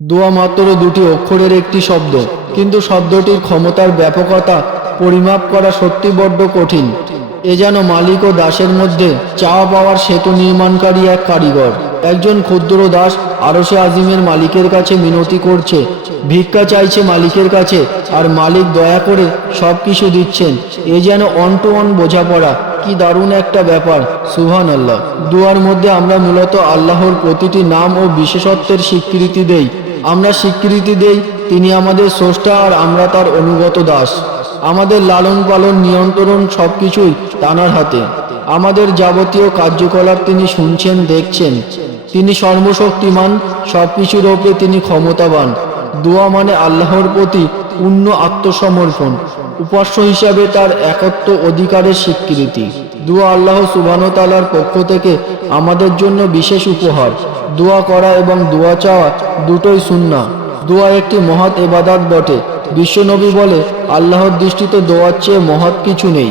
দোয়া মাত্র দুটি অক্ষরের একটি শব্দ। কিন্তু শব্দটির ক্ষমতার ব্যাপকতা পরিমাপ করা সত্যি বড্ড কঠিন। এ যেন মালিক ও দাসের মধ্যে চাওয়া পাওয়ার সেতু নির্মাণকারী এক কারিগর। একজন ক্ষুদ্র দাস আরশে আজিমের মালিকের কাছে মিনতি করছে। ভিক্ষা চাইছে মালিকের কাছে আর মালিক দয়া করে সব কিছু দিচ্ছেন। এ যেন অন টু অন বোঝাপড়া। কি দারুণ একটা ব্যাপার সুহান আল্লাহ দুয়ার মধ্যে আমরা মূলত আল্লাহর প্রতিটি নাম ও বিশেষত্বের স্বীকৃতি দেই। আমরা স্বীকৃতি দেই, তিনি আমাদের স্রষ্টা আর আমরা তার অনুগত দাস। আমাদের লালন পালন, নিয়ন্ত্রণ সব কিছুই তানার হাতে। আমাদের যাবতীয় কার্যকলাপ তিনি শুনছেন, দেখছেন। তিনি সর্বশক্তিমান সব কিছুর ওপরে তিনি ক্ষমতাবান। দোয়া মানে আল্লাহর প্রতি পূর্ণ আত্মসমর্পণ। উপাস্য হিসাবে তার একত্ব অধিকারের স্বীকৃতি। দোয়া আল্লাহ সুবানতালার পক্ষ থেকে আমাদের জন্য বিশেষ উপহার। দোয়া করা এবং দোয়া চাওয়া দুটোই সুন্না দোয়া একটি মহৎ এবাদাত বটে। বিশ্বনবী বলে, আল্লাহর দৃষ্টিতে দোয়ার চেয়ে মহৎ কিছু নেই।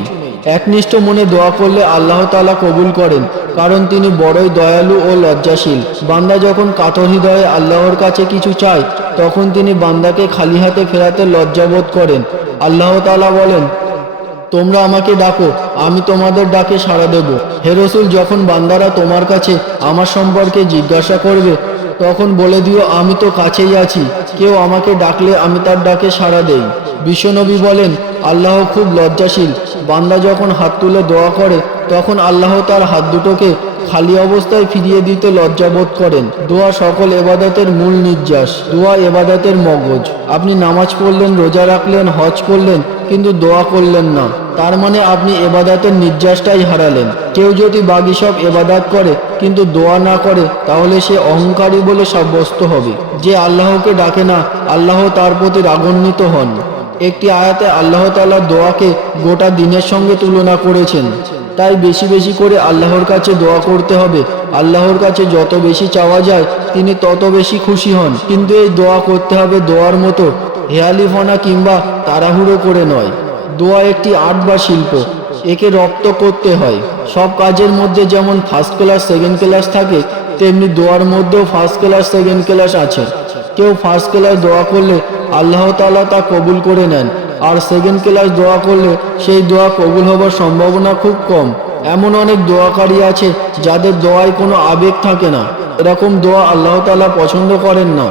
একনিষ্ঠ মনে দোয়া করলে আল্লাহ তালা কবুল করেন, কারণ তিনি বড়ই দয়ালু ও লজ্জাশীল। বান্দা যখন কাতর হৃদয়ে আল্লাহর কাছে কিছু চায়, তখন তিনি বান্দাকে খালি হাতে ফেরাতে লজ্জাবোধ করেন। আল্লাহ তালা বলেন তোমরা আমাকে ডাকো, আমি তোমাদের ডাকে সাড়া দেব। হে রসুল, যখন বান্দারা তোমার কাছে আমার সম্পর্কে জিজ্ঞাসা করবে তখন বলে দিও, আমি তো কাছেই আছি। কেউ আমাকে ডাকলে আমি তার ডাকে সাড়া দেই। বিশ্বনবী বলেন, আল্লাহ খুব লজ্জাশীল। বান্দা যখন হাত তুলে দোয়া করে, তখন আল্লাহ তার হাত দুটোকে খালি অবস্থায় ফিরিয়ে দিতে লজ্জাবোধ করেন। দোয়া সকল এবাদতের মূল নির্যাস, দোয়া এবাদতের মগজ। আপনি নামাজ পড়লেন, রোজা রাখলেন, হজ করলেন, কিন্তু দোয়া করলেন না। তার মানে আপনি এবাদাতের নির্যাসটাই হারালেন। কেউ যদি বাকি সব এবাদাত করে কিন্তু দোয়া না করে, তাহলে সে অহংকারী বলে সাব্যস্ত হবে। যে আল্লাহকে ডাকে না, আল্লাহ তার প্রতি রাগান্বিত হন। একটি আয়াতে আল্লাহ তাআলা দোয়াকে গোটা দিনের সঙ্গে তুলনা করেছেন। তাই বেশি বেশি করে আল্লাহর কাছে দোয়া করতে হবে। আল্লাহর কাছে যত বেশি চাওয়া যায়, তিনি তত বেশি খুশি হন। কিন্তু এই দোয়া করতে হবে দোয়ার মতো হেয়ালিফনা কিংবা তাড়াহুড়ো করে নয়। দোয়া একটি আর্ট বা শিল্প। একে রপ্ত করতে হয়। সব কাজের মধ্যে যেমন ফার্স্ট ক্লাস সেকেন্ড ক্লাস থাকে, তেমনি দোয়ার মধ্যেও ফার্স্ট ক্লাস সেকেন্ড ক্লাস আছে। কেউ ফার্স্ট ক্লাস দোয়া করলে আল্লাহ তাআলা তা কবুল করে নেন। আর সেকেন্ড ক্লাস দোয়া করলে সেই দোয়া কবুল হবার সম্ভাবনা খুব কম। এমন অনেক দোয়াকারী আছে যাদের দোয়ায় কোনো আবেগ থাকে না। এরকম দোয়া আল্লাহ তাআলা পছন্দ করেন না।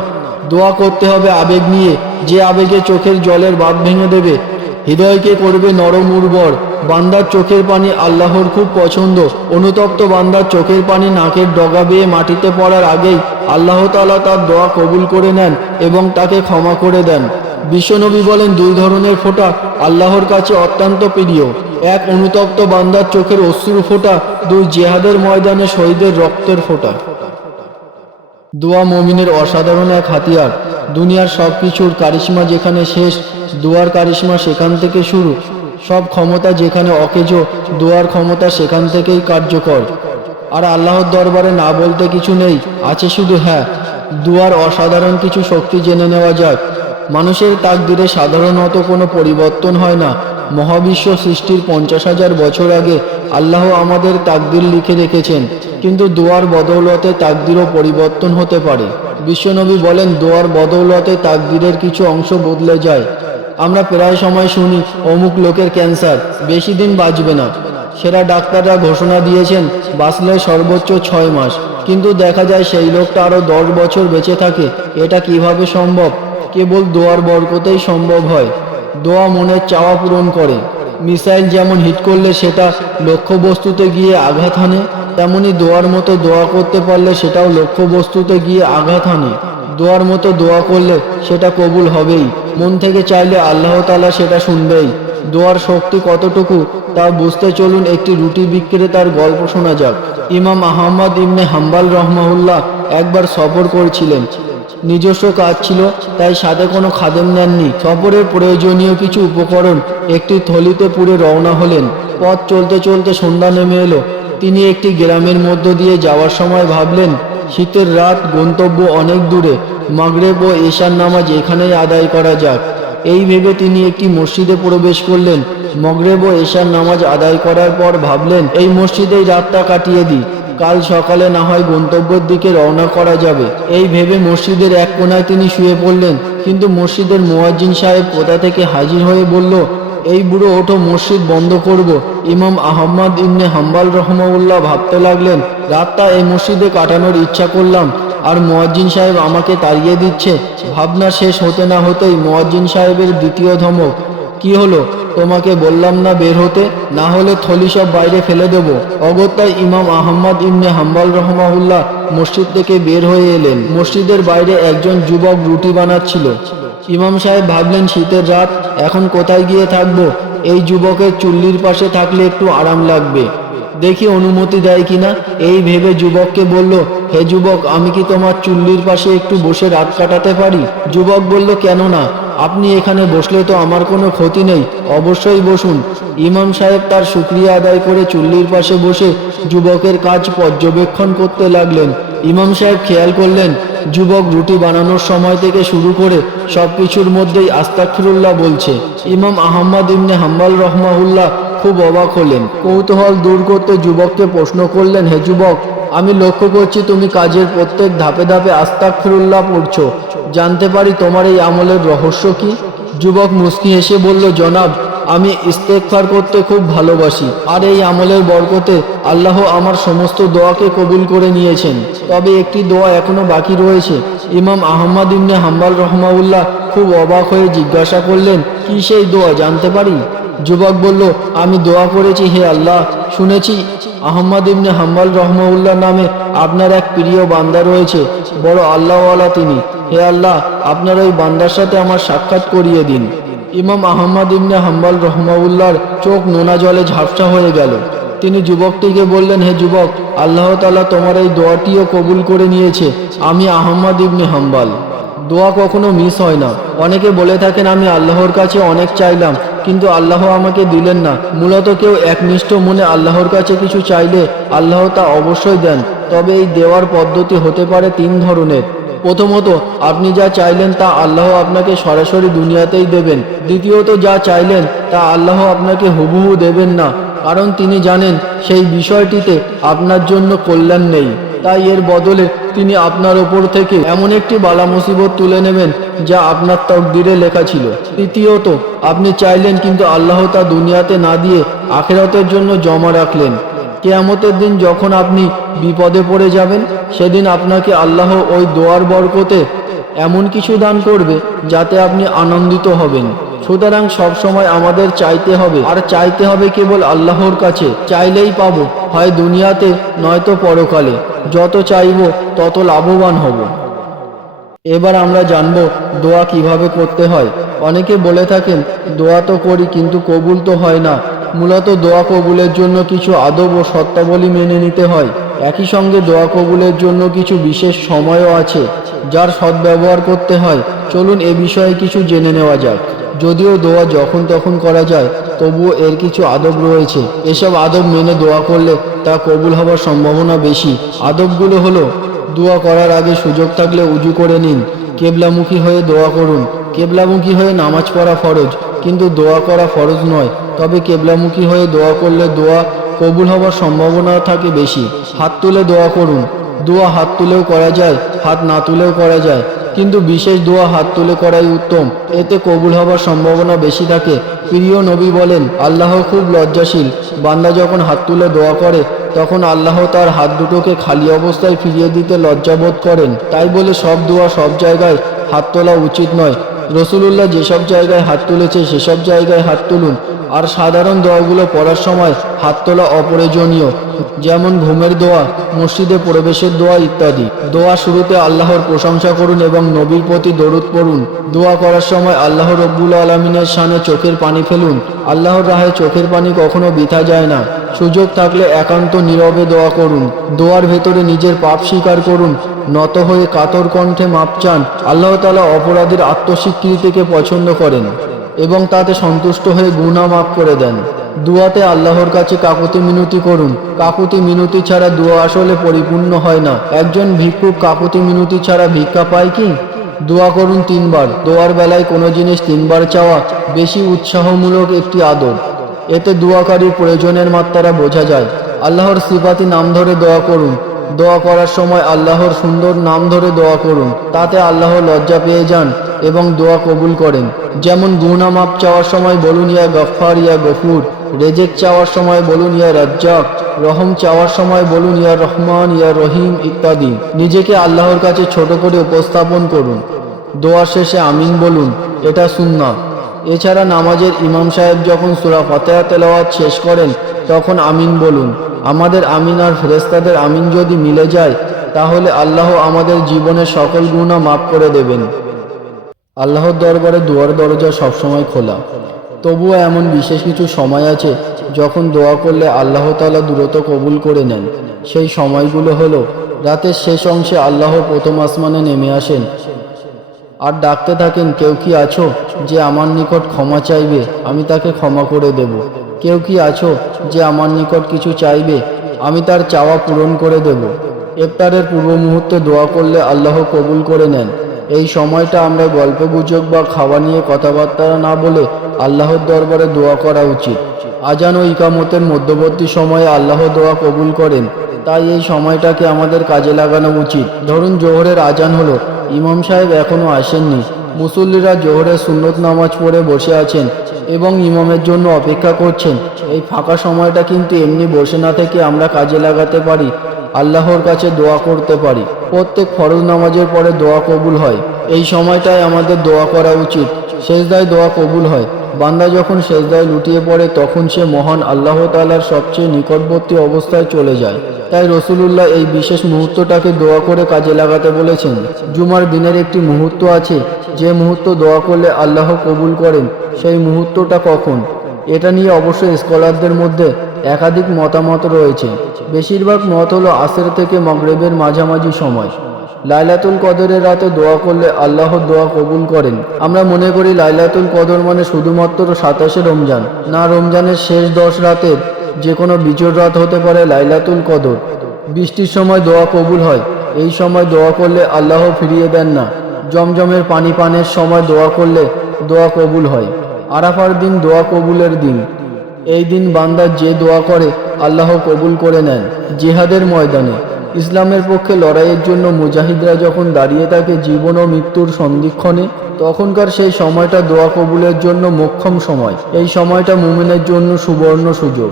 দোয়া করতে হবে আবেগ নিয়ে। যে আবেগে চোখের জলের বাঁধ ভেঙে দেবে, হৃদয়কে করবে নরম উর্বর। বান্দার চোখের পানি আল্লাহর খুব পছন্দ। অনুতপ্ত বান্দার চোখের পানি নাকের ডগা বেয়ে মাটিতে পড়ার আগেই আল্লাহ তালা তার দোয়া কবুল করে নেন এবং তাকে ক্ষমা করে দেন। বিশ্বনবী বলেন, দুই ধরনের ফোঁটা আল্লাহর কাছে অত্যন্ত প্রিয়। এক অনুতপ্ত বান্দার চোখের অশ্রু ফোঁটা, দুই জেহাদের ময়দানে শহীদের রক্তের ফোঁটা। দোয়া মমিনের অসাধারণ এক হাতিয়ার। দুনিয়ার সব কিছুর কারিশমা যেখানে শেষ, দুয়ার কারিশমা সেখান থেকে শুরু। সব ক্ষমতা যেখানে অকেজ, দোয়ার ক্ষমতা সেখান থেকেই কার্যকর। আর আল্লাহর দরবারে না বলতে কিছু নেই, আছে শুধু হ্যাঁ। দুয়ার অসাধারণ কিছু শক্তি জেনে নেওয়া যাক। মানুষের তাকদিরে সাধারণত কোনো পরিবর্তন হয় না। মহাবিশ্ব সৃষ্টির পঞ্চাশ হাজার বছর আগে আল্লাহ আমাদের তাকদির লিখে রেখেছেন, কিন্তু দোয়ার বদৌলতে তাকদিরও পরিবর্তন হতে পারে। বিশ্বনবী বলেন, দোয়ার বদৌলতে তাকদিরের কিছু অংশ বদলে যায়। আমরা প্রায় সময় শুনি, অমুক লোকের ক্যান্সার, বেশি দিন বাঁচবে না। সেরা ডাক্তাররা ঘোষণা দিয়েছেন, বাঁচলে সর্বোচ্চ ছয় মাস। কিন্তু দেখা যায় সেই লোকটা আরও দশ বছর বেঁচে থাকে। এটা কীভাবে সম্ভব? কেবল দোয়ার বরকতেই সম্ভব হয়। দোয়া মনের চাওয়া পূরণ করে। মিসাইল যেমন হিট করলে সেটা লক্ষ্যবস্তুতে গিয়ে আঘাত হানে, তেমনি দোয়ার মতো দোয়া করতে পারলে সেটাও লক্ষ্যবস্তুতে গিয়ে আঘাত হানে। দোয়ার মতো দোয়া করলে সেটা কবুল হবেই। মন থেকে চাইলে আল্লাহ তালা সেটা শুনবেই। দোয়ার শক্তি কতটুকু তা বুঝতে চলুন একটি রুটি বিক্রেতার গল্প শোনা যাক। ইমাম আহমদ ইমনে হাম্বাল রহমাউল্লাহ একবার সফর করছিলেন। নিজস্ব কাজ ছিল, তাই সাথে কোনো খাদেম নেননি। সফরের প্রয়োজনীয় কিছু উপকরণ একটি থলিতে পুড়ে রওনা হলেন। পথ চলতে চলতে সন্ধ্যা নেমে এলো। তিনি একটি গ্রামের মধ্য দিয়ে যাওয়ার সময় ভাবলেন শীতের রাত গন্তব্য অনেক দূরে। মাগরেব ও এশার নামাজ এখানেই আদায় করা যাক। এই ভেবে তিনি একটি মসজিদে প্রবেশ করলেন। মগরেব ও এশার নামাজ আদায় করার পর ভাবলেন, এই মসজিদেই রাতটা কাটিয়ে দিই। কাল সকালে না হয় গন্তব্যের দিকে রওনা করা যাবে। এই ভেবে মসজিদের এক কোনায় তিনি শুয়ে পড়লেন। কিন্তু মসজিদের মোয়াজ্জিন সাহেব কোথা থেকে হাজির হয়ে বলল এই বুড়ো ওঠো মসজিদ বন্ধ করব। ইমাম আহম্মদ ইবনে হাম্বাল রহমাউল্লাহ ভাবতে লাগলেন, রাতটা এই মসজিদে কাটানোর ইচ্ছা করলাম, আর মুয়াজ্জিন সাহেব আমাকে তাড়িয়ে দিচ্ছে। ভাবনা শেষ হতে না হতেই মুয়াজ্জিন সাহেবের দ্বিতীয় ধমক, কি হলো? তোমাকে বললাম না বের হতে? না হলে থলি সব বাইরে ফেলে দেব। অগত্যায় ইমাম আহম্মদ ইমনে হাম্বাল রহমাউল্লাহ মসজিদ থেকে বের হয়ে এলেন। মসজিদের বাইরে একজন যুবক রুটি বানাচ্ছিল। ইমাম সাহেব ভাবলেন, শীতের রাত, এখন কোথায় গিয়ে থাকব? এই যুবকের চুল্লির পাশে থাকলে একটু আরাম লাগবে। দেখি অনুমতি দেয় কিনা। এই ভেবে যুবককে বলল, হে যুবক, আমি কি তোমার চুল্লির পাশে একটু বসে রাত কাটাতে পারি? যুবক বলল, কেন না, আপনি এখানে বসলে তো আমার কোনো ক্ষতি নেই, অবশ্যই বসুন। ইমাম সাহেব তার শুক্রিয়া আদায় করে চুল্লির পাশে বসে যুবকের কাজ পর্যবেক্ষণ করতে লাগলেন। ইমাম সাহেব খেয়াল করলেন যুবক রুটি বানানোর সময় থেকে শুরু করে সব কিছুর মধ্যেই আস্তাকফিরুল্লাহ বলছে। ইমাম আহম্মদ ইবনে হাম্বাল রহমাহুল্লাহ খুব অবাক হলেন। কৌতূহল দূর করতে যুবককে প্রশ্ন করলেন, হে যুবক, আমি লক্ষ্য করছি তুমি কাজের প্রত্যেক ধাপে ধাপে আস্তাকফিরুল্লাহ পড়ছো। জানতে পারি তোমার এই আমলের রহস্য কি? যুবক মুস্কি হেসে বলল, জনাব আমি ইস্তেকফার করতে খুব ভালোবাসি, আর এই আমলের বরকতে আল্লাহ আমার সমস্ত দোয়াকে কবুল করে নিয়েছেন। তবে একটি দোয়া এখনও বাকি রয়েছে। ইমাম আহম্মদ ইবনে হাম্বাল রহমাউল্লাহ খুব অবাক হয়ে জিজ্ঞাসা করলেন, কি সেই দোয়া, জানতে পারি? যুবক বলল, আমি দোয়া করেছি, হে আল্লাহ, শুনেছি। আহম্মদ ইবনে হাম্বাল রহমাউল্লাহ নামে আপনার এক প্রিয় বান্দা রয়েছে, বড় আল্লাহওয়ালা তিনি। হে আল্লাহ, আপনার ওই বান্দার সাথে আমার সাক্ষাৎ করিয়ে দিন। ইমাম আহম্মদ ইবনে হাম্বাল রহমাউল্লাহর চোখ নোনা জলে ঝাপসা হয়ে গেল। তিনি যুবকটিকে বললেন, হে যুবক, আল্লাহ তালা তোমার এই দোয়াটিও কবুল করে নিয়েছে। আমি আহম্মদ ইবনে হাম্বাল। দোয়া কখনো মিস হয় না। অনেকে বলে থাকেন, আমি আল্লাহর কাছে অনেক চাইলাম, কিন্তু আল্লাহ আমাকে দিলেন না। মূলত কেউ একনিষ্ঠ মনে আল্লাহর কাছে কিছু চাইলে আল্লাহ তা অবশ্যই দেন। তবে এই দেওয়ার পদ্ধতি হতে পারে তিন ধরনের। প্রথমত, আপনি যা চাইলেন তা আল্লাহ আপনাকে সরাসরি দুনিয়াতেই দেবেন। দ্বিতীয়ত, যা চাইলেন তা আল্লাহ আপনাকে হুবহু দেবেন না, কারণ তিনি জানেন সেই বিষয়টিতে আপনার জন্য কল্যাণ নেই। তাই এর বদলে তিনি আপনার ওপর থেকে এমন একটি বালা মুসিবত তুলে নেবেন, যা আপনার তকদিরে লেখা ছিল। তৃতীয়ত, আপনি চাইলেন কিন্তু আল্লাহ তা দুনিয়াতে না দিয়ে আখেরাতের জন্য জমা রাখলেন। কেয়ামতের দিন যখন আপনি বিপদে পড়ে যাবেন, সেদিন আপনাকে আল্লাহ ওই দোয়ার বরকতে এমন কিছু দান করবে যাতে আপনি আনন্দিত হবেন। সুতরাং সবসময় আমাদের চাইতে হবে, আর চাইতে হবে কেবল আল্লাহর কাছে। চাইলেই পাব, হয় দুনিয়াতে, নয়তো পরকালে। যত চাইব, তত লাভবান হব। এবার আমরা জানব দোয়া কীভাবে করতে হয়। অনেকে বলে থাকেন, দোয়া তো করি, কিন্তু কবুল তো হয় না। মূলত দোয়া কবুলের জন্য কিছু আদব ও শর্তাবলী মেনে নিতে হয়। একই সঙ্গে দোয়া কবুলের জন্য কিছু বিশেষ সময়ও আছে, যার সদ্ব্যবহার করতে হয়। চলুন এ বিষয়ে কিছু জেনে নেওয়া যাক। যদিও দোয়া যখন তখন করা যায়, তবুও এর কিছু আদব রয়েছে। এসব আদব মেনে দোয়া করলে তা কবুল হওয়ার সম্ভাবনা বেশি। আদবগুলো হলো, দোয়া করার আগে সুযোগ থাকলে উজু করে নিন, কেবলামুখী হয়ে দোয়া করুন। কেবলামুখী হয়ে নামাজ পড়া ফরজ। কিন্তু দোয়া করা ফরজ নয়, তবে কেবলামুখী হয়ে দোয়া করলে দোয়া কবুল হওয়ার সম্ভাবনা থাকে বেশি। হাত তুলে দোয়া করুন। দোয়া হাত তুলেও করা যায়, হাত না তুলেও করা যায়। কিন্তু বিশেষ দোয়া হাত তুলে করাই উত্তম। এতে কবুল হবার সম্ভাবনা বেশি থাকে। প্রিয় নবী বলেন, আল্লাহ খুব লজ্জাশীল। বান্দা যখন হাত তুলে দোয়া করে, তখন আল্লাহ তার হাত দুটোকে খালি অবস্থায় ফিরিয়ে দিতে লজ্জাবোধ করেন। তাই বলে সব দোয়া সব জায়গায় হাত তোলা উচিত নয়। রসুলুল্লাহ যেসব জায়গায় হাত তুলেছে সেসব জায়গায় হাত তুলুন। আর সাধারণ দোয়াগুলো পড়ার সময় হাত তোলা অপ্রয়োজনীয়, যেমন ঘুমের দোয়া, মসজিদে প্রবেশের দোয়া ইত্যাদি। দোয়া শুরুতে আল্লাহর প্রশংসা করুন এবং নবীর প্রতি দরুদ পড়ুন। দোয়া করার সময় আল্লাহ রব্বুল আলমিনের সামনে চোখের পানি ফেলুন। আল্লাহর রাহে চোখের পানি কখনো বিথা যায় না। সুযোগ থাকলে একান্ত নীরবে দোয়া করুন। দোয়ার ভেতরে নিজের পাপ স্বীকার করুন। নত হয়ে কাতর কণ্ঠে মাপ চান। আল্লাহ তালা অপরাধীর আত্মস্বীকৃতিকে পছন্দ করেন। এবং তাতে সন্তুষ্ট হয়ে গুণা মাফ করে দেন। দুয়াতে আল্লাহর কাছে কাকুতি মিনতি করুন। কাকুতি মিনতি ছাড়া দুয়া আসলে পরিপূর্ণ হয় না। একজন ভিক্ষুক কাকুতি মিনতি ছাড়া ভিক্ষা পায় কি? দোয়া করুন তিনবার। দোয়ার বেলায় কোনো জিনিস তিনবার চাওয়া বেশি উৎসাহমূলক একটি আদর। এতে দোয়াকারীর প্রয়োজনের মাত্রা বোঝা যায়। আল্লাহর সিফাতি নাম ধরে দোয়া করুন। দোয়া করার সময় আল্লাহর সুন্দর নাম ধরে দোয়া করুন, তাতে আল্লাহ লজ্জা পেয়ে যান এবং দোয়া কবুল করেন। যেমন গুনা মাপ চাওয়ার সময় বলুন, ইয়া গফার ইয়া গফুর। রেজেক চাওয়ার সময় বলুন, ইয়া রাজ্জাক। রহম চাওয়ার সময় বলুন, ইয়া রহমান, ইয়া রহিম ইত্যাদি। নিজেকে আল্লাহর কাছে ছোট করে উপস্থাপন করুন। দোয়া শেষে আমিন বলুন, এটা সুন্না এছাড়া নামাজের ইমাম সাহেব যখন সুরা ফাতেহা তেলাওয়াত শেষ করেন, তখন আমিন বলুন। আমাদের আমিন আর ফেরেস্তাদের আমিন যদি মিলে যায়, তাহলে আল্লাহ আমাদের জীবনের সকল গুণা মাফ করে দেবেন। আল্লাহর দরবারে দুয়ার দরজা সবসময় খোলা। তবুও এমন বিশেষ কিছু সময় আছে, যখন দোয়া করলে আল্লাহ তালা দূরত কবুল করে নেন। সেই সময়গুলো হলো, রাতের শেষ অংশে আল্লাহ প্রথম আসমানে নেমে আসেন আর ডাকতে থাকেন, কেউ কি আছো? যে আমার নিকট ক্ষমা চাইবে, আমি তাকে ক্ষমা করে দেব। কেউ কি আছো? যে আমার নিকট কিছু চাইবে, আমি তার চাওয়া পূরণ করে দেব। ইফতারের পূর্ব মুহূর্তে দোয়া করলে আল্লাহ কবুল করে নেন। এই সময়টা আমরা গল্প গুজব বা খাওয়া নিয়ে কথাবার্তা না বলে আল্লাহর দরবারে দোয়া করা উচিত। আজান ও ইকামতের মধ্যবর্তী সময়ে আল্লাহ দোয়া কবুল করেন। তাই এই সময়টাকে আমাদের কাজে লাগানো উচিত। ধরুন, জোহরের আজান হলো। ইমাম সাহেব এখনও আসেননি। মুসল্লিরা জোহরের সুন্নত নামাজ পড়ে বসে আছেন এবং ইমামের জন্য অপেক্ষা করছেন। এই ফাঁকা সময়টা কিন্তু এমনি বসে না থেকে আমরা কাজে লাগাতে পারি, আল্লাহর কাছে দোয়া করতে পারি। প্রত্যেক ফরজ নামাজের পরে দোয়া কবুল হয়। এই সময়টায় আমাদের দোয়া করা উচিত। শেষদায় দোয়া কবুল হয়। বান্দা যখন শেষদায় লুটিয়ে পড়ে, তখন সে মহান আল্লাহ তালার সবচেয়ে নিকটবর্তী অবস্থায় চলে যায়। তাই রসুলুল্লাহ এই বিশেষ মুহূর্তটাকে দোয়া করে কাজে লাগাতে বলেছেন। জুমার দিনের একটি মুহূর্ত আছে, যে মুহূর্ত দোয়া করলে আল্লাহ কবুল করেন। সেই মুহূর্তটা কখন? এটা নিয়ে অবশ্য স্কলারদের মধ্যে একাধিক মতামত রয়েছে। বেশিরভাগ মত হলো আসর থেকে মগরেবের মাঝামাঝি সময়। লাইলাতুল কদরের রাতে দোয়া করলে আল্লাহ দোয়া কবুল করেন। আমরা মনে করি লাইলাতুল কদর মানে শুধুমাত্র সাতাশে রমজান, না রমজানের শেষ দশ রাতের যে কোনো বিজোর রাত হতে পারে লাইলাতুল কদর। বৃষ্টির সময় দোয়া কবুল হয়, এই সময় দোয়া করলে আল্লাহ ফিরিয়ে দেন না। জমজমের পানি পানের সময় দোয়া করলে দোয়া কবুল হয়। আরাফার দিন দোয়া কবুলের দিন। এই দিন বান্দার যে দোয়া করে, আল্লাহ কবুল করে নেন। জিহাদের ময়দানে। ইসলামের পক্ষে লড়াইয়ের জন্য মুজাহিদরা যখন দাঁড়িয়ে থাকে জীবন ও মৃত্যুর সন্ধিক্ষণে, তখনকার সেই সময়টা দোয়া কবুলের জন্য মোক্ষম সময়। এই সময়টা মুমিনের জন্য সুবর্ণ সুযোগ।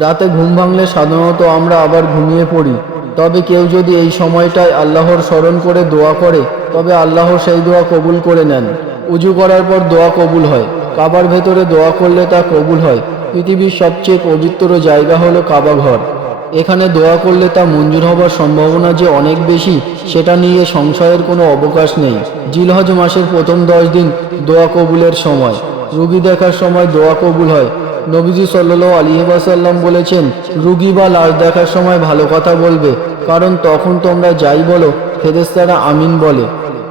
রাতে ঘুম ভাঙলে সাধারণত আমরা আবার ঘুমিয়ে পড়ি। তবে কেউ যদি এই সময়টায় আল্লাহর স্মরণ করে দোয়া করে, তবে আল্লাহ সেই দোয়া কবুল করে নেন। উজু করার পর দোয়া কবুল হয়। কাবার ভেতরে দোয়া করলে তা কবুল হয়। পৃথিবীর সবচেয়ে পবিত্র জায়গা হলো কাবা ঘর। এখানে দোয়া করলে তা মঞ্জুর হবার সম্ভাবনা যে অনেক বেশি, সেটা নিয়ে সংশয়ের কোনো অবকাশ নেই। জিলহজ মাসের প্রথম দশ দিন দোয়া কবুলের সময়। রুগী দেখার সময় দোয়া কবুল হয়। নবীজি সাল্লাহ আলিহাসাল্লাম বলেছেন, রুগী বা লাশ দেখার সময় ভালো কথা বলবে, কারণ তখন তোমরা যাই বলো ফেরেস্তারা আমিন বলে।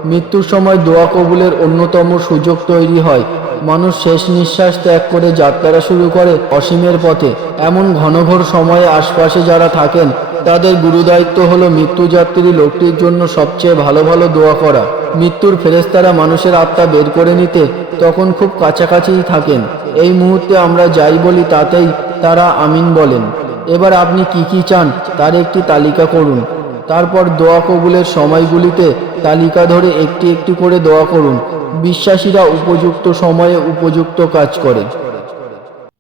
মৃত্যুর সময় দোয়া কবুলের অন্যতম সুযোগ তৈরি হয়। মানুষ শেষ নিঃশ্বাস ত্যাগ করে যাত্রা শুরু করে অসীমের পথে। এমন ঘনঘোর সময়ে আশপাশে যারা থাকেন, তাদের গুরুদায়িত্ব হলো মৃত্যুযাত্রী লোকটির জন্য সবচেয়ে ভালো ভালো দোয়া করা মৃত্যুর ফেরেস্তারা মানুষের আত্মা বের করে নিতে তখন খুব কাছাকাছিই থাকেন। এই মুহূর্তে আমরা যাই বলি তাতেই তারা আমিন বলেন। এবার আপনি কি কি চান তার একটি তালিকা করুন। তারপর দোয়া কবুলের সময়গুলিতে তালিকা ধরে একটি একটি করে দোয়া করুন। বিশ্বাসীরা উপযুক্ত সময়ে উপযুক্ত কাজ করে।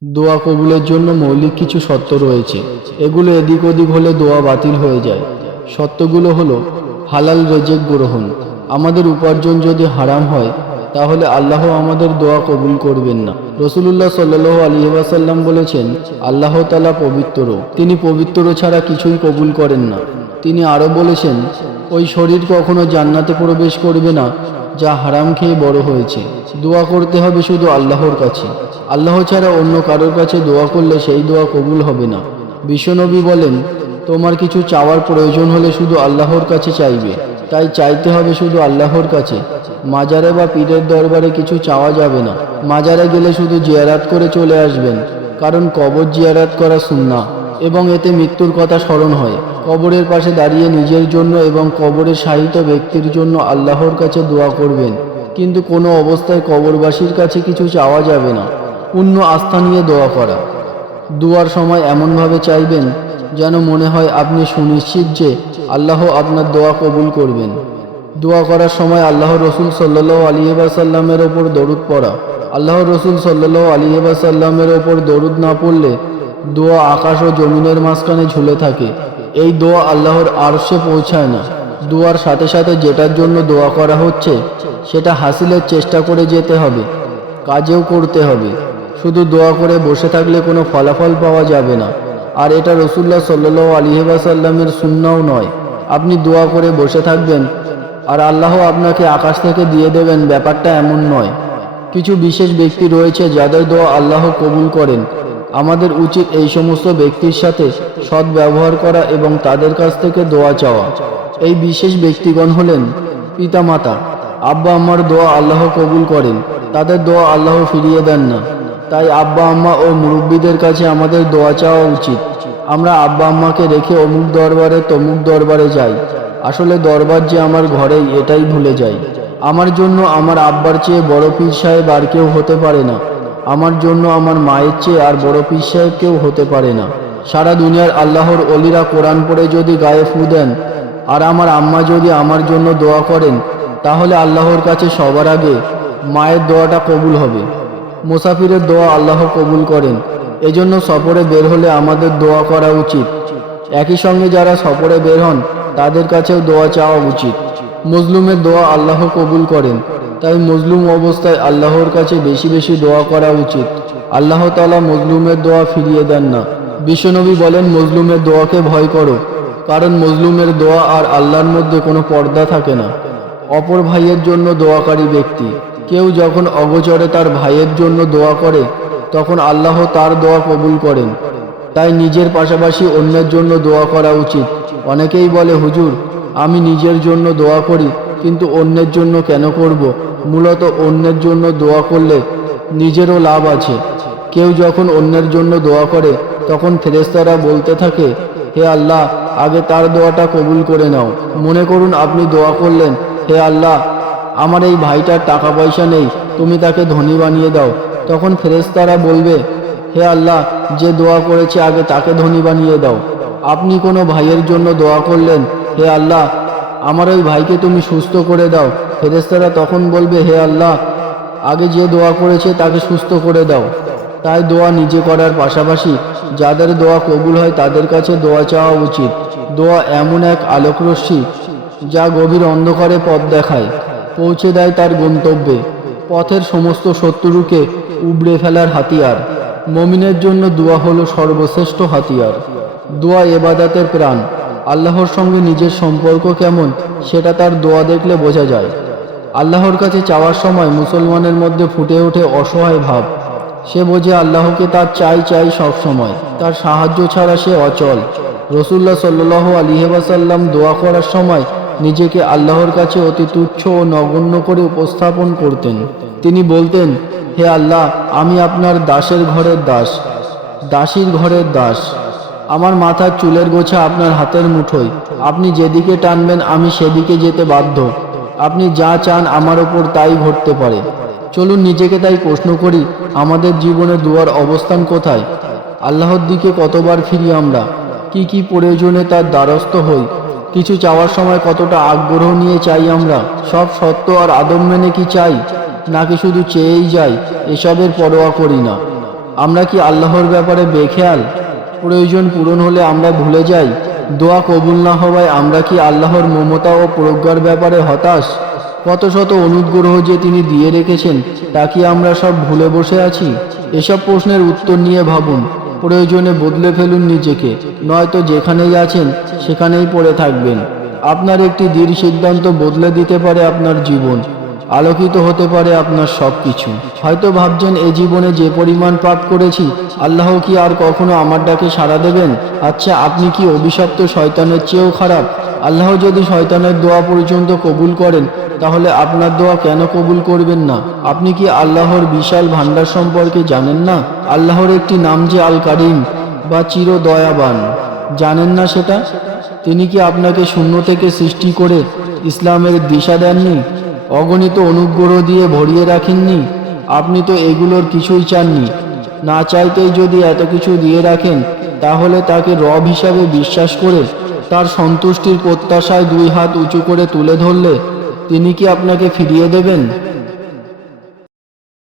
দোয়া কবুলের জন্য মৌলিক কিছু শর্ত রয়েছে। এগুলো এদিক ওদিক হলে দোয়া বাতিল হয়ে যায়। শর্তগুলো হলো, হালাল রেজেক গ্রহণ। আমাদের উপার্জন যদি হারাম হয়, তাহলে আল্লাহ আমাদের দোয়া কবুল করবেন না। রসুল্লাহ সাল্লাহ আলী ওয়াসাল্লাম বলেছেন, আল্লাহ তালা পবিত্র। তিনি পবিত্র ছাড়া কিছুই কবুল করেন না। তিনি আরও বলেছেন, ওই শরীর কখনো জান্নাতে প্রবেশ করবে না যা হারাম খেয়ে বড় হয়েছে। দোয়া করতে হবে শুধু আল্লাহর কাছে। আল্লাহ ছাড়া অন্য কারোর কাছে দোয়া করলে সেই দোয়া কবুল হবে না। বিশ্বনবী বলেন, তোমার কিছু চাওয়ার প্রয়োজন হলে শুধু আল্লাহর কাছে চাইবে। তাই চাইতে হবে শুধু আল্লাহর কাছে। মাজারে বা পীরের দরবারে কিছু চাওয়া যাবে না। মাজারে গেলে শুধু জিয়ারাত করে চলে আসবেন। কারণ কবর জিয়ারাত করা সুন্না এবং এতে মৃত্যুর কথা স্মরণ হয়। কবরের পাশে দাঁড়িয়ে নিজের জন্য এবং কবরের সাহিত্য ব্যক্তির জন্য আল্লাহর কাছে দোয়া করবেন। কিন্তু কোনো অবস্থায় কবরবাসীর কাছে কিছু চাওয়া যাবে না। পূর্ণ আস্থা নিয়ে দোয়া করা। দুয়ার সময় এমনভাবে চাইবেন, যেন মনে হয় আপনি সুনিশ্চিত যে আল্লাহ আপনার দোয়া কবুল করবেন। দোয়া করার সময় আল্লাহ রসুল সাল্লাহ আলিবাসাল্লামের ওপর দরুদ পড়া। আল্লাহ রসুল সাল্লাহ আলিবাসাল্লামের ওপর দরুদ না পড়লে দোয়া আকাশ ও জমিনের মাঝখানে ঝুলে থাকে। এই দোয়া আল্লাহর আরশে পৌঁছায় না। দোয়ার সাথে সাথে যেটার জন্য দোয়া করা হচ্ছে, সেটা হাসিলের চেষ্টা করে যেতে হবে, কাজেও করতে হবে। শুধু দোয়া করে বসে থাকলে কোনো ফলাফল পাওয়া যাবে না। আর এটা রসুল্লাহ সাল্লাহ আলিহাসাল্লামের সুন্নাও নয়। আপনি দোয়া করে বসে থাকবেন, আর আল্লাহ আপনাকে আকাশ থেকে দিয়ে দেবেন, ব্যাপারটা এমন নয়। কিছু বিশেষ ব্যক্তি রয়েছে যাদের দোয়া আল্লাহ কবুল করেন। আমাদের উচিত এই সমস্ত ব্যক্তির সাথে সৎ ব্যবহার করা এবং তাদের কাছ থেকে দোয়া চাওয়া। এই বিশেষ ব্যক্তিগণ হলেন পিতামাতা। আব্বা আম্মার দোয়া আল্লাহ কবুল করেন। তাদের দোয়া আল্লাহ ফিরিয়ে দেন না। তাই আব্বা আম্মা ও মুরব্বীদের কাছে আমাদের দোয়া চাওয়া উচিত। আমরা আব্বা আম্মাকে রেখে অমুক দরবারে তমুক দরবারে যাই। আসলে দরবার যে আমার ঘরেই এটাই ভুলে যাই। আমার জন্য আমার আব্বার চেয়ে বড় পীর সাহেব আর কেউ হতে পারে না। আমার জন্য আমার মায়ের চেয়ে আর বড় পীর কেউ হতে পারে না। সারা দুনিয়ার আল্লাহর অলিরা কোরআন পড়ে যদি গায়ে ফু দেন, আর আমার আম্মা যদি আমার জন্য দোয়া করেন, তাহলে আল্লাহর কাছে সবার আগে মায়ের দোয়াটা কবুল হবে। মুসাফিরের দোয়া আল্লাহ কবুল করেন। এজন্য সফরে বের হলে আমাদের দোয়া করা উচিত। একই সঙ্গে যারা সফরে বের হন, তাদের কাছেও দোয়া চাওয়া উচিত। মজলুমের দোয়া আল্লাহ কবুল করেন। তাই মজলুম অবস্থায় আল্লাহর কাছে বেশি বেশি দোয়া করা উচিত। আল্লাহ তালা মজলুমের দোয়া ফিরিয়ে দেন না। বিশ্বনবী বলেন, মজলুমের দোয়াকে ভয় করো, কারণ মজলুমের দোয়া আর আল্লাহর মধ্যে কোনো পর্দা থাকে না। অপর ভাইয়ের জন্য দোয়াকারী ব্যক্তি। কেউ যখন অগোচরে তার ভাইয়ের জন্য দোয়া করে, তখন আল্লাহ তার দোয়া কবুল করেন। তাই নিজের পাশাপাশি অন্যের জন্য দোয়া করা উচিত। অনেকেই বলে, হুজুর, আমি নিজের জন্য দোয়া করি কিন্তু অন্যের জন্য কেন করব? মূলত অন্যের জন্য দোয়া করলে নিজেরও লাভ আছে। কেউ যখন অন্যের জন্য দোয়া করে, তখন ফেরেস্তারা বলতে থাকে, হে আল্লাহ, আগে তার দোয়াটা কবুল করে নাও। মনে করুন, আপনি দোয়া করলেন, হে আল্লাহ, আমার এই ভাইটার টাকা পয়সা নেই, তুমি তাকে ধনী বানিয়ে দাও। তখন ফেরেস্তারা বলবে, হে আল্লাহ, যে দোয়া করেছে আগে তাকে ধনী বানিয়ে দাও। আপনি কোনো ভাইয়ের জন্য দোয়া করলেন, হে আল্লাহ আমার ওই ভাইকে তুমি সুস্থ করে দাও। ফেরেস্তারা তখন বলবে, হে আল্লাহ, আগে যে দোয়া করেছে তাকে সুস্থ করে দাও। তাই দোয়া নিজে করার পাশাপাশি যাদের দোয়া কবুল হয় তাদের কাছে দোয়া চাওয়া উচিত। দোয়া এমন এক আলোকরশ্মি যা গভীর অন্ধকারে পথ দেখায়, পৌঁছে দেয় তার গন্তব্যে। পথের সমস্ত শত্রুকে উবড়ে ফেলার হাতিয়ার। মমিনের জন্য দোয়া হলো সর্বশ্রেষ্ঠ হাতিয়ার। দোয়া এবাদাতের প্রাণ। আল্লাহর সঙ্গে নিজের সম্পর্ক কেমন, সেটা তার দোয়া দেখলে বোঝা যায়। আল্লাহর কাছে চাওয়ার সময় মুসলমানের মধ্যে ফুটে ওঠে অসহায় ভাব। সে বোঝে আল্লাহকে তার চাই চাই সব সময়। তার সাহায্য ছাড়া সে অচল। রসুল্লাহ সাল্লাহ আলিহাসাল্লাম দোয়া করার সময় নিজেকে আল্লাহর কাছে অতি তুচ্ছ ও নগণ্য করে উপস্থাপন করতেন। তিনি বলতেন, হে আল্লাহ, আমি আপনার দাসের ঘরের দাস। দাসীর ঘরের দাস। আমার মাথার চুলের গোছা আপনার হাতের মুঠোয়। আপনি যেদিকে টানবেন, আমি সেদিকে যেতে বাধ্য। আপনি যা চান আমার ওপর তাই ঘটতে পারে। চলুন নিজেকে তাই প্রশ্ন করি, আমাদের জীবনে দুয়ার অবস্থান কোথায়? আল্লাহর দিকে কতবার ফিরি আমরা? কি কি প্রয়োজনে তার দ্বারস্থ হই? কিছু চাওয়ার সময় কতটা আগ্রহ নিয়ে চাই আমরা? সব সত্য আর আদম মেনে কি চাই? নাকি শুধু চেয়েই যাই? এসবের পরোয়া করি না। আমরা কি আল্লাহর ব্যাপারে বেখেয়াল? প্রয়োজন পূরণ হলে আমরা ভুলে যাই। দোয়া কবুল না হওয়ায় আমরা কি আল্লাহর মমতা ও প্রজ্ঞার ব্যাপারে হতাশ? কত শত অনুগ্রহ যে তিনি দিয়ে রেখেছেন, তা কি আমরা সব ভুলে বসে আছি? এসব প্রশ্নের উত্তর নিয়ে ভাবুন। প্রয়োজনে বদলে ফেলুন নিজেকে, নয়তো যেখানেই আছেন, সেখানেই পড়ে থাকবেন। আপনার একটি দৃঢ় সিদ্ধান্ত বদলে দিতে পারে আপনার জীবন। আলোকিত হতে পারে আপনার সব কিছু হয়তো ভাবছেন, এ জীবনে যে পরিমাণ পাপ করেছি আল্লাহ কি আর কখনো আমার ডাকে সাড়া দেবেন? আচ্ছা আপনি কি অভিশপ্ত শয়তানের চেয়েও খারাপ? আল্লাহ যদি শয়তানের দোয়া পর্যন্ত কবুল করেন, তাহলে আপনার দোয়া কেন কবুল করবেন না? আপনি কি আল্লাহর বিশাল ভান্ডার সম্পর্কে জানেন না? আল্লাহর একটি নাম যে আল কারিম বা চির দয়াবান জানেন না সেটা? তিনি কি আপনাকে শূন্য থেকে সৃষ্টি করে ইসলামের দিশা দেননি? অগণিত অনুগ্রহ দিয়ে ভরিয়ে রাখেননি। আপনি তো এগুলোর কিছুই চাননি। না চাইতেই যদি এত কিছু দিয়ে রাখেন, তাহলে তাকে রব হিসাবে বিশ্বাস করে তার সন্তুষ্টির প্রত্যাশায় দুই হাত উঁচু করে তুলে ধরলে তিনি কি আপনাকে ফিরিয়ে দেবেন?